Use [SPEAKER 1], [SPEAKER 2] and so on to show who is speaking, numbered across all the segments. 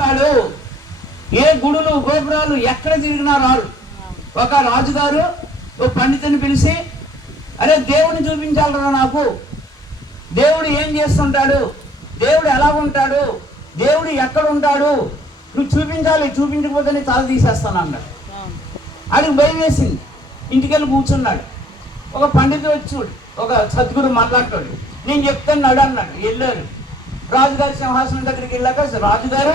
[SPEAKER 1] తాడు ఏ గుడులు గోపురాలు ఎక్కడ తిరిగినా రారు. ఒక రాజుగారు ఓ పండితుని పిలిచి అరే దేవుడిని చూపించాలరా నాకు. దేవుడు ఏం చేస్తుంటాడు? దేవుడు ఎలా ఉంటాడు? దేవుడు ఎక్కడ ఉంటాడు? నువ్వు చూపించాలి చూపించకపోతే నీ తల తీసేస్తాను అన్నాడు. ఆడికి భయం వేసింది. ఇంటికెళ్ళి కూర్చున్నాడు. ఒక పండితుడు వచ్చి చూడు ఒక సద్గురు మాట్లాడతాడు నేను చెప్తాను నడు అన్నాడు. వెళ్ళారు. రాజుగారి సింహాసనం దగ్గరికి వెళ్ళాక రాజుగారు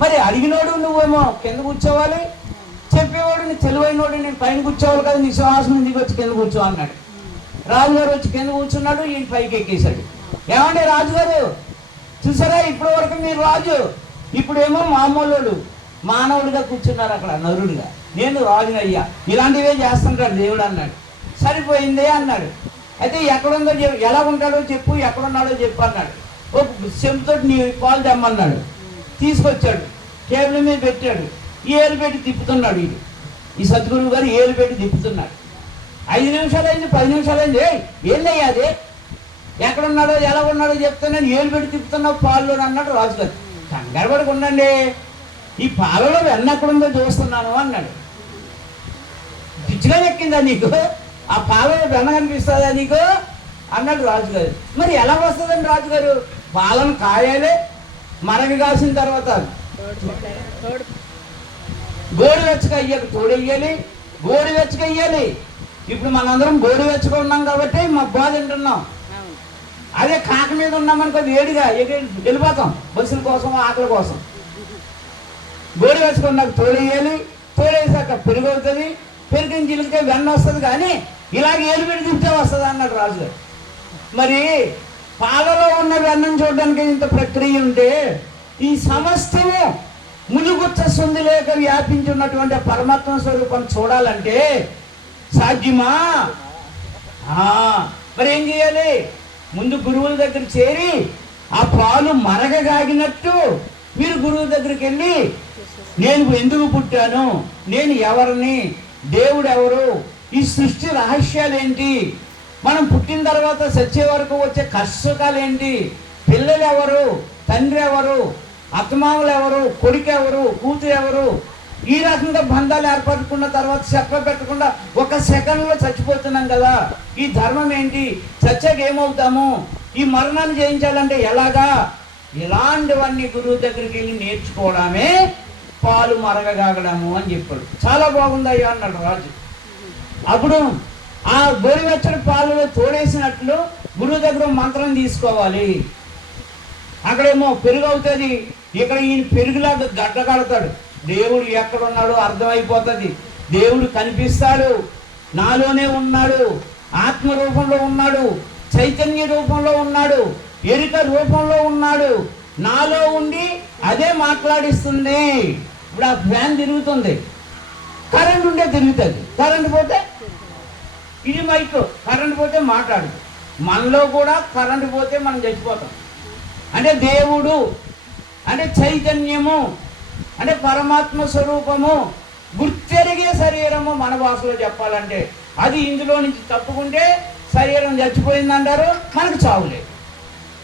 [SPEAKER 1] మరి అడిగినోడు నువ్వేమో కింద కూర్చోవాలి. చెప్పేవాడు నీ తెలివైనోడు నేను పైన కూర్చోవాలి కదా నీ సింహాసనం దిగి వచ్చి కింద కూర్చో అన్నాడు. రాజుగారు వచ్చి కింద కూర్చున్నాడు ఈయన పైకి ఎక్కేశాడు. ఏమండి రాజుగారు? చూసారా ఇప్పటి వరకు మీరు రాజు. ఇప్పుడేమో మామూలు మానవుడిగా కూర్చున్నారు అక్కడ నరుడిగా. నేను రాజునయ్యా ఇలాంటివే చేస్తుంటాడు దేవుడు అన్నాడు. సరిపోయిందే అన్నాడు. అయితే ఎక్కడుందో చెప్పు ఎలా ఉంటాడో చెప్పు ఎక్కడున్నాడో చెప్పు అన్నాడు. ఓ చెంపుతో నీ పాలు తెమ్మన్నాడు. తీసుకొచ్చాడు. టేబుల్ మీద పెట్టాడు. ఈ ఏలు పెట్టి తిప్పుతున్నాడు ఇది ఈ సద్గురువు గారు ఏలు పెట్టి తిప్పుతున్నాడు. ఐదు నిమిషాలు అయింది పది నిమిషాలు అయింది ఏయ్, అది. ఎక్కడ ఉన్నాడో ఎలా ఉన్నాడో చెప్తున్నాను ఏలు పెట్టి తిప్పుతున్నావు పాల్లో అన్నాడు రాజుగారు. కంగారు పడకు ఉండండి ఈ పాలలో వెన్న ఎక్కడుందో చూస్తున్నాను అన్నాడు. పిచ్చిగా ఎక్కిందా నీకు? ఆ పాలలో వెన్న కనిపిస్తుందా నీకు? అన్నాడు రాజుగారు. మరి ఎలా వస్తుందండి రాజుగారు? పాలను కాయాలి. మరగ కాసిన తర్వాత గోరువెచ్చక వెచ్చగా అయ్యాక తోడెయ్యాలి గోరువెచ్చక అయ్యాలి ఇప్పుడు మనందరం గోరువెచ్చక ఉన్నాం కాబట్టి మా బాధ తింటున్నాం అదే కాక మీద ఉన్నామనుకో వేడిగా వెళ్ళిపోతాం బస్సుల కోసం ఆకలి కోసం. గోడు వేసుకున్నాక తోడేయాలి తోడేసాక పెరుగు అవుతుంది పెరిగిన చిలికితే వెన్న వస్తుంది కానీ ఇలాగ ఏలు పెట్టి తింటే వస్తుంది అన్నాడు రాజుగారు. మరి పాలలో ఉన్న వెన్నం చూడడానికి ఇంత ప్రక్రియ ఉంటే ఈ సమస్తము ములుగుచ్చ సుంది లేక వ్యాపించి ఉన్నటువంటి పరమాత్మ స్వరూపం చూడాలంటే సాధ్యమా? ఆ, మరి ఏం చేయాలి? ముందు గురువుల దగ్గర చేరి ఆ పాలు మరగగాగినట్టు మీరు గురువు దగ్గరికి వెళ్ళి నేను ఎందుకు పుట్టాను? నేను ఎవరిని? దేవుడు ఎవరు? ఈ సృష్టి రహస్యాలు ఏంటి మనం పుట్టిన తర్వాత సచ్చే వరకు వచ్చే కష్టకాలు ఏంటి పిల్లలు ఎవరు తండ్రి ఎవరు అత్తమామలు ఎవరు కొడుకు ఎవరు కూతురు ఎవరు ఈ రకంగా బంధాలు ఏర్పరచుకున్న తర్వాత చెప్ప పెట్టకుండా ఒక సెకండ్లో చచ్చిపోతున్నాం కదా. ఈ ధర్మం ఏంటి? చచ్చాక ఏమవుతాము? ఈ మరణాన్ని జయించాలంటే ఎలాగా? ఇలాంటివన్నీ గురువు దగ్గరికి వెళ్ళి నేర్చుకోవడమే పాలు మరగగాగడము అని చెప్పాడు. చాలా బాగుందయ్యా అన్నాడు రాజు. అప్పుడు ఆ గోరువెచ్చని పాలలో తోడేసినట్లు గురువు దగ్గర మంత్రం తీసుకోవాలి. అక్కడేమో పెరుగు అవుతుంది ఇక్కడ ఈయన పెరుగులాగా గడ్డ కడతాడు దేవుడు ఎక్కడ ఉన్నాడో అర్థమైపోతుంది. దేవుడు కనిపిస్తాడు. నాలోనే ఉన్నాడు. ఆత్మ రూపంలో ఉన్నాడు. చైతన్య రూపంలో ఉన్నాడు. ఎరుక రూపంలో ఉన్నాడు. నాలో ఉండి అదే మాట్లాడిస్తుంది. ఇప్పుడు ఆ ఫ్యాన్ తిరుగుతుంది. కరెంట్ ఉంటే తిరుగుతుంది. కరెంట్ పోతే ఇది మైక్ కరెంట్ పోతే మాట్లాడు. మనలో కూడా కరెంట్ పోతే మనం చచ్చిపోతాం. అంటే దేవుడు అంటే చైతన్యము అంటే పరమాత్మ స్వరూపము గుర్తెరిగే శరీరము మన భాషలో చెప్పాలంటే. అది ఇందులో నుంచి తప్పుకుంటే శరీరం చచ్చిపోయిందంటారు మనకు చావులేదు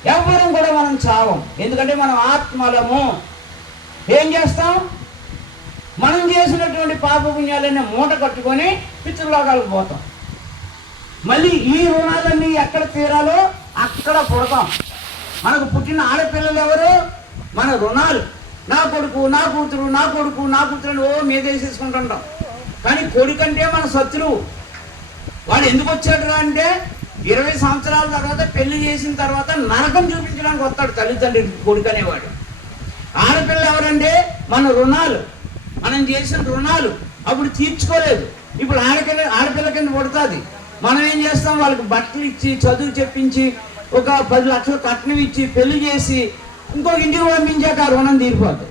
[SPEAKER 1] ఎవరం కూడా మనం చావం. ఎందుకంటే మనం ఆత్మలము. ఏం చేస్తాం? మనం చేసినటువంటి పాపపుణ్యాలన్నీ మూట కట్టుకొని పితృలోకాలకు పోతాం. మళ్ళీ ఈ రుణాలన్నీ ఎక్కడ తీరాలో అక్కడ పుడతాం. మనకు పుట్టిన ఆడపిల్లలు ఎవరు? మన రుణాలు. నా కొడుకు నా కూతురు నా కొడుకు నా కూతురు ఓ మీదేసేసుకుంటుంటాం కానీ కొడుకంటే మన శత్రువు. వాడు ఎందుకు వచ్చాడు అంటే ఇరవై సంవత్సరాల తర్వాత పెళ్ళి చేసిన తర్వాత నరకం చూపించడానికి వస్తాడు తల్లిదండ్రి కొడుకు అనేవాడు. ఆడపిల్ల ఎవరంటే మన రుణాలు. మనం చేసిన రుణాలు అప్పుడు తీర్చుకోలేదు. ఇప్పుడు ఆడపిల్ల ఆడపిల్ల కింద పడుతుంది. మనం ఏం చేస్తాం? వాళ్ళకి బట్టలు ఇచ్చి చదువు చెప్పించి ఒక పది లక్షలు కట్నం ఇచ్చి పెళ్ళి చేసి ఇంకొక ఇంటికి పంపించాక ఆ రుణం తీరిపోతుంది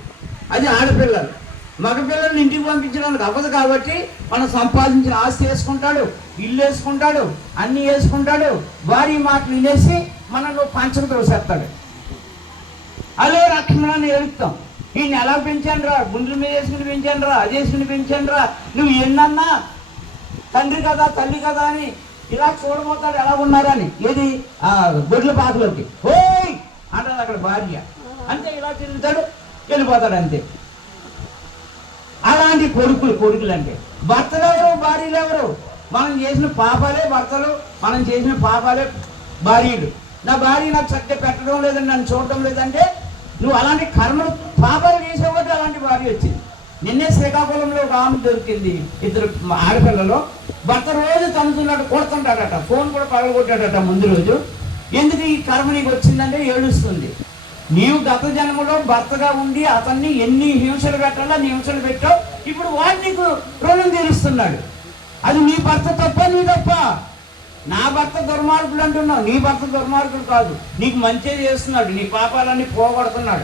[SPEAKER 1] అది ఆడపిల్లలు. మగపిల్లల్ని ఇంటికి పంపించడానికి అవ్వదు కాబట్టి మనం సంపాదించిన ఆస్తి వేసుకుంటాడు ఇల్లు వేసుకుంటాడు అన్నీ వేసుకుంటాడు భార్య మాటలు వినేసి మనకు పంచం తోసేస్తాడు. అదే రక్షణని ఏడుస్తాం ఈయన ఎలా పెంచాను రా గుండెల మీద వేసుకుని పెంచాను రా అది వేసుకుని పెంచాను రా నువ్వు ఎన్నన్నా తండ్రి కదా తల్లి కదా అని ఇలా చూడబోతాడు ఎలా ఉన్నారని. ఏది? ఆ గొడ్ల పాకలోకి ఓయ్! అంటాడు అక్కడ భార్య. అంతే ఇలా తిరుగుతాడు వెళ్ళిపోతాడు అంతే. అలాంటి కొడుకులు కొడుకులు అంటే భర్తలు ఎవరు? భార్యలు ఎవరు? మనం చేసిన పాపాలే భర్తలు మనం చేసిన పాపాలే భార్యలు. నా భార్య నాకు చక్కగా పెట్టడం లేదండి నన్ను చూడటం లేదంటే నువ్వు అలాంటి కర్మలు పాపాలు చేసేవాటి అలాంటి భార్య వచ్చింది నిన్నే శ్రీకాకుళంలో ఒక ఆమె దొరికింది. ఇద్దరు ఆడపిల్లలు. భర్త రోజు తనుతున్నాడు కొడుతుంటాడట. ఫోన్ కూడా పగలగొట్టాడట ముందు రోజు. ఎందుకు ఈ కర్మ నీకు వచ్చిందంటే ఏడుస్తుంది. నీవు గత జన్మలో భర్తగా ఉండి అతన్ని ఎన్ని హింసలు పెట్టాలో నీ హింసలు పెట్టావు. ఇప్పుడు వాడు నీకు రుణం తీరుస్తున్నాడు. అది నీ భర్త తప్ప నీ తప్ప. నా భర్త దుర్మార్గుడు అంటున్నావు. నీ భర్త దుర్మార్గుడు కాదు. నీకు మంచిగా చేస్తున్నాడు. నీ పాపాలన్నీ పోగొడుతున్నాడు.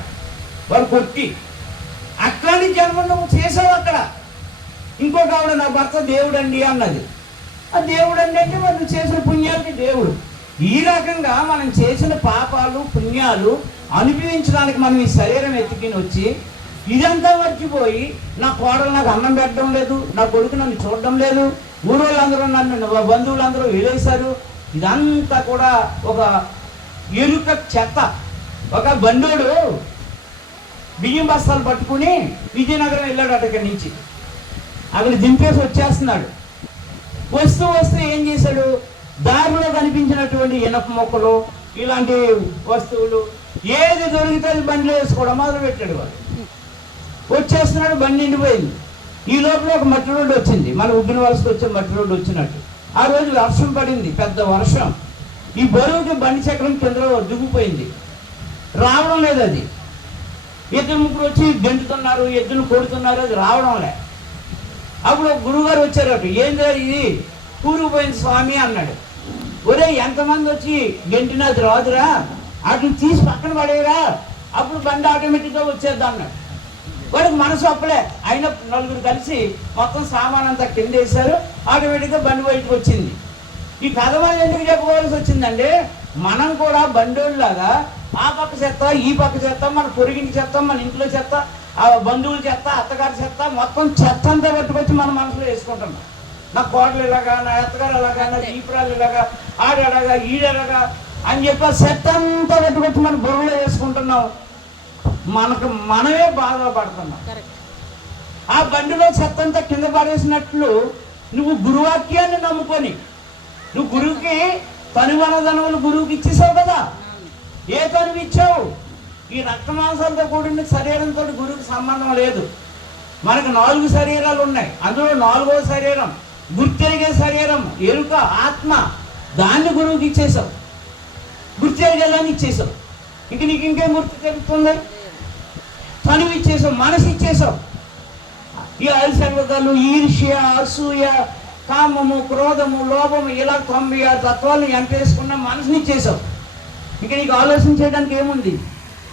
[SPEAKER 1] వాడు కొట్టి అట్లాంటి జన్మ నువ్వు చేసావు అక్కడ. ఇంకొక ఆవిడ నా భర్త దేవుడు అండి అన్నది. ఆ దేవుడు అండి అంటే మనం చేసిన పుణ్యాలకి దేవుడు. ఈ రకంగా మనం చేసిన పాపాలు పుణ్యాలు అనుభవించడానికి మనం ఈ శరీరం ఎత్తుకుని వచ్చి ఇదంతా మర్చిపోయి నా కోడలు నాకు అన్నం పెట్టడం లేదు నా కొడుకు నన్ను చూడడం లేదు ఊరోళ్ళందరూ నన్ను బంధువులందరూ వెళ్ళేశారు ఇదంతా కూడా ఒక ఎరుక చెత్త. ఒక బండోడు బియ్యం బస్తాలు పట్టుకుని విజయనగరం వెళ్ళాడు ఇక్కడి నుంచి. అక్కడ దింపేసి వచ్చేస్తున్నాడు. వస్తూ వస్తూ ఏం చేశాడు? దారిలో కనిపించినటువంటి ఇనప మొక్కలు ఇలాంటి వస్తువులు ఏది దొరికితే అది బండిలో వేసుకోవడం మొదలు పెట్టాడు వాడు. వచ్చేస్తున్నాడు బండి నిండిపోయింది. ఈ లోపల ఒక మట్టి రోడ్డు వచ్చింది. మన ఉగ్గిన వలసకు వచ్చే మట్టి రోడ్డు వచ్చినట్టు. ఆ రోజు వర్షం పడింది పెద్ద వర్షం. ఈ బరువుకి బండి చక్రం కిందలో దిగిపోయింది రావడం లేదు అది. ఇద్దరు ముగ్గురు వచ్చి గెంటుతున్నారు ఎద్దును కొడుతున్నారు అది రావడంలే అప్పుడు గురువుగారు వచ్చారు అటు. ఏం జరిగింది ఇది? కూరుకుపోయింది స్వామి అన్నాడు. ఒరే ఎంతమంది వచ్చి గెంటినది రాదురా? వాటిని తీసి పక్కన పడేరా అప్పుడు బండి ఆటోమేటిక్గా వచ్చేద్దా అన్నాడు. వాడికి మనసు అప్పుడే. అయిన నలుగురు కలిసి మొత్తం సామాన్ అంతా కింద వేశారు. ఆటోమేటిక్గా బండి బయటకు వచ్చింది. ఈ కథ మనం ఎందుకు చెప్పుకోవాల్సి వచ్చిందండి మనం కూడా బండోళ్ళలాగా ఆ పక్క చెత్త ఈ పక్క చెత్త మన పొరిగింటి చెత్త మన ఇంట్లో చెత్త ఆ బంధువుల చెత్త అత్తగారి చెత్త మొత్తం చెత్త అంతా పట్టుకొచ్చి మన మనసులో వేసుకుంటున్నాం నా కోడలు ఇలాగా నా అత్తగారు అలాగా నా ఈపురాలు ఇలాగా ఆడలాగా ఈడలాగా అని చెప్పి చెత్త అంతా పట్టుకొచ్చి మన బుర్రలో వేసుకుంటున్నాం. మనకు మనమే బాధపడుతున్నాం ఆ బండిలో చెత్త అంతా కింద పడేసినట్లు నువ్వు గురువాక్యాన్ని నమ్ముకొని నువ్వు గురువుకి తనువనదనములు గురువుకి ఇచ్చేసావు కదా? ఏ తనువు ఇచ్చావు? ఈ రక్తమాంసాలతో కూడిన శరీరంతో గురువుకి సంబంధం లేదు. మనకు నాలుగు శరీరాలు ఉన్నాయి. అందులో నాలుగో శరీరం గుర్తెరిగే శరీరం ఎరుక ఆత్మ దాన్ని గురువుకి ఇచ్చేసావు గుర్తెరిగేదాన్ని ఇచ్చేసావు ఇంక నీకు ఇంకేం గుర్తు తెలుస్తుంది? తనువు ఇచ్చేసావు మనసు ఇచ్చేసావు ఈ అలసర్వతాలు ఈర్ష్య అసూయ కామము క్రోధము లోభము ఇలా తొంభై ఆరు తత్వాలను ఎంపేసుకున్న మనసుని ఇచ్చేసావు. ఇక నీకు ఆలోచన చేయడానికి ఏముంది?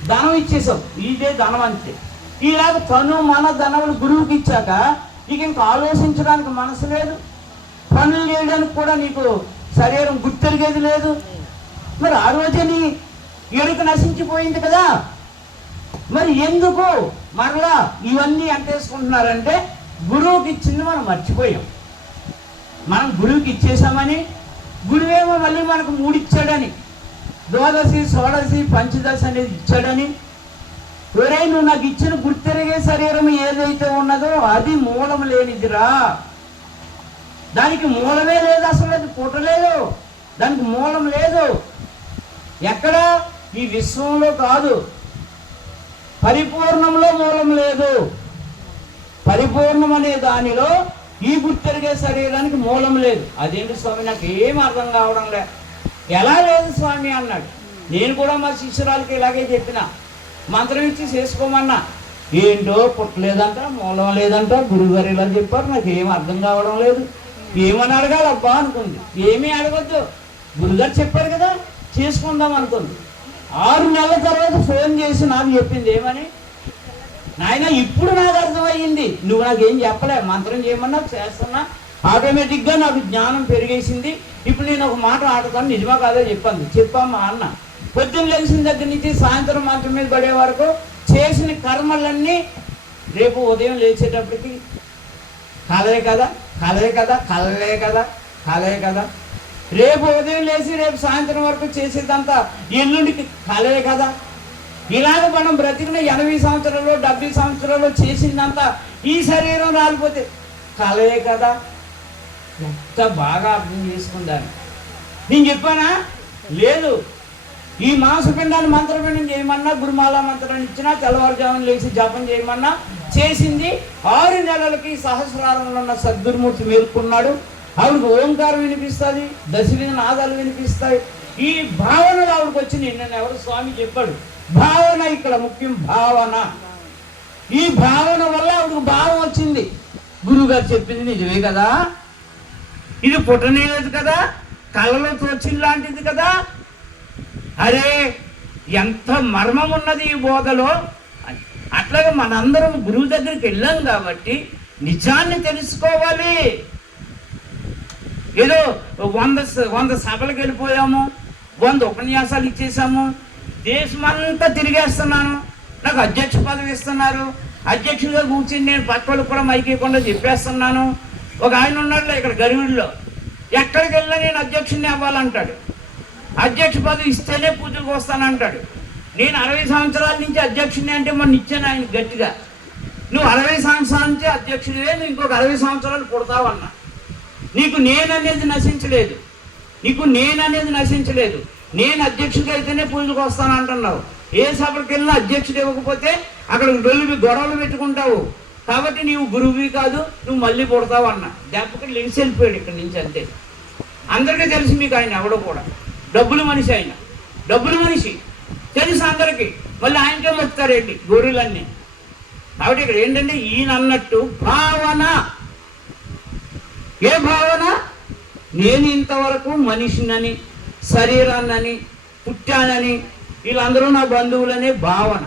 [SPEAKER 1] ధనం ఇచ్చేసావు. ఇదే ధనం అంతే. ఇలాగ తను మన ధనములు గురువుకి ఇచ్చాక నీకు ఇంకా ఆలోచించడానికి మనసు లేదు. పనులు చేయడానికి కూడా నీకు శరీరం గుర్తెరిగేది లేదు. మరి ఆ రోజే నీ ఎరుక నశించిపోయింది కదా. మరి ఎందుకు మరలా ఇవన్నీ అంటేసుకుంటున్నారంటే గురువుకి ఇచ్చింది మనం మర్చిపోయాం. మనం గురువుకి ఇచ్చేసామని గురువేమో మళ్ళీ మనకు మూడు ఇచ్చాడని ద్వాదశి షోడశి పంచదశ అనేది ఇచ్చాడని ఒరే నువ్వు నాకు ఇచ్చిన గుర్తెరిగే శరీరం ఏదైతే ఉన్నదో అది మూలం లేనిదిరా. దానికి మూలమే లేదు అసలు అది పుట్టలేదు దానికి మూలం లేదు. ఎక్కడ? ఈ విశ్వంలో కాదు. పరిపూర్ణంలో మూలం లేదు. పరిపూర్ణం అనే దానిలో ఈ గుర్తెరిగే శరీరానికి మూలం లేదు. అదేంటి స్వామి? నాకు ఏం అర్థం కావడం లే. ఎలా లేదు స్వామి అన్నాడు. నేను కూడా మా శిష్యురాలకి ఇలాగే చెప్పిన. మంత్రం ఇచ్చి చేసుకోమన్నా. ఏంటో పుట్టలేదంట మూలం లేదంట గురుగారు ఇలా చెప్పారు. నాకు ఏం అర్థం కావడం లేదు. ఏమని అడగాలి? అబ్బా అనుకుంది. ఏమీ అడగద్దు. గురుగారు చెప్పారు కదా చేసుకుందాం అనుకుంది. ఆరు నెలల తర్వాత ఫోన్ చేసి నాకు చెప్పింది ఏమని? నాయన ఇప్పుడు నాకు అర్థమయ్యింది. నువ్వు నాకేం చెప్పలే మంత్రం చేయమన్నా చేస్తున్నా. ఆటోమేటిక్గా నాకు జ్ఞానం పెరిగేసింది. ఇప్పుడు నేను ఒక మాట ఆడతాను నిజమా కాదో చెప్పాను చెప్పమ్మా అన్న. పొద్దున్న లేచిన దగ్గర నుంచి సాయంత్రం మంత్రం మీద పడే వరకు చేసిన కర్మలన్నీ రేపు ఉదయం లేచేటప్పటికి కలే కదా కలే కదా కలలే కదా కలే కదా. రేపు ఉదయం లేచి రేపు సాయంత్రం వరకు చేసేదంతా ఎల్లుండికి కలే కదా. ఇలాగ మనం బ్రతికిన ఎనభై సంవత్సరాలు డెబ్బై సంవత్సరాలు చేసిందంతా ఈ శరీరం రాలిపోతే కలయే కదా. ఎంత బాగా అర్థం చేసుకుందాను నేను చెప్పానా? లేదు. ఈ మాంసపిండాన్ని మంత్రపిండం చేయమన్నా గురుమాల మంత్రం ఇచ్చినా తెల్లవారుజామున లేచి జపం చేయమన్నా చేసింది ఆరు నెలలకి సహస్రారంలో ఉన్న సద్గురుమూర్తి మేల్కొన్నాడు. ఆవిడకు ఓంకారం వినిపిస్తుంది దశవిధ నాదాలు వినిపిస్తాయి. ఈ భావనలు ఆవిడకి వచ్చి నిన్న ఎవరు స్వామి చెప్పాడు. భావన ఇక్కడ ముఖ్యం భావన. ఈ భావన వల్ల ఆవిడకు భావం వచ్చింది. గురువుగారు చెప్పింది నిజమే కదా? ఇది పుట్టనేలేదు కదా? కళ్ళలో తోచిన లాంటిది కదా? అరే ఎంత మర్మం ఉన్నది ఈ బోధలో? అట్లాగే మనందరం గురువు దగ్గరికి వెళ్ళాం కాబట్టి నిజాన్ని తెలుసుకోవాలి. ఏదో వంద వంద సభలకు వెళ్ళిపోయాము వంద ఉపన్యాసాలు ఇచ్చేసాము దేశమంతా తిరిగేస్తున్నాను. నాకు అధ్యక్ష పదవి ఇస్తున్నారు. అధ్యక్షుడిగా కూర్చుని నేను పక్కలు కూడా మైకేయకుండా చెప్పేస్తున్నాను. ఒక ఆయన ఉన్నాడులే ఇక్కడ గరివిడిలో ఎక్కడికి వెళ్ళినా నేను అధ్యక్షుడిని అవ్వాలంటాడు. అధ్యక్ష పదవి ఇస్తేనే పూజలకు వస్తానంటాడు. నేను అరవై సంవత్సరాల నుంచి అధ్యక్షుడిని అంటే మొన్న ఇచ్చాను ఆయన గట్టిగా. నువ్వు అరవై సంవత్సరాల నుంచి అధ్యక్షుడివే నువ్వు ఇంకొక అరవై సంవత్సరాలు పుడతావన్నా. నీకు నేననేది నశించలేదు. నీకు నేననేది నశించలేదు. నేను అధ్యక్షుడు అయితేనే పూజకు వస్తాను అంటున్నావు. ఏ సభకి వెళ్ళినా అధ్యక్షుడు ఇవ్వకపోతే అక్కడ వెళ్ళి గొడవలు పెట్టుకుంటావు. కాబట్టి నీవు గురువువి కాదు నువ్వు మళ్ళీ పుడతావు అన్న. దెబ్బకి లేచి వెళ్ళిపోయాడు ఇక్కడి నుంచి అంతే. అందరికీ తెలుసు మీకు ఆయన ఎవడో కూడా. డబ్బులు మనిషి ఆయన. డబ్బులు మనిషి. తెలుసు అందరికీ. మళ్ళీ ఆయనకే మొత్తారేంటి గొర్రెలన్నీ. కాబట్టి ఇక్కడ ఏంటంటే ఈయన అన్నట్టు భావన. ఏ భావన? నేను ఇంతవరకు మనిషినని. శరీరాన్నని పుట్టానని వీళ్ళందరూ నా బంధువులనే భావన.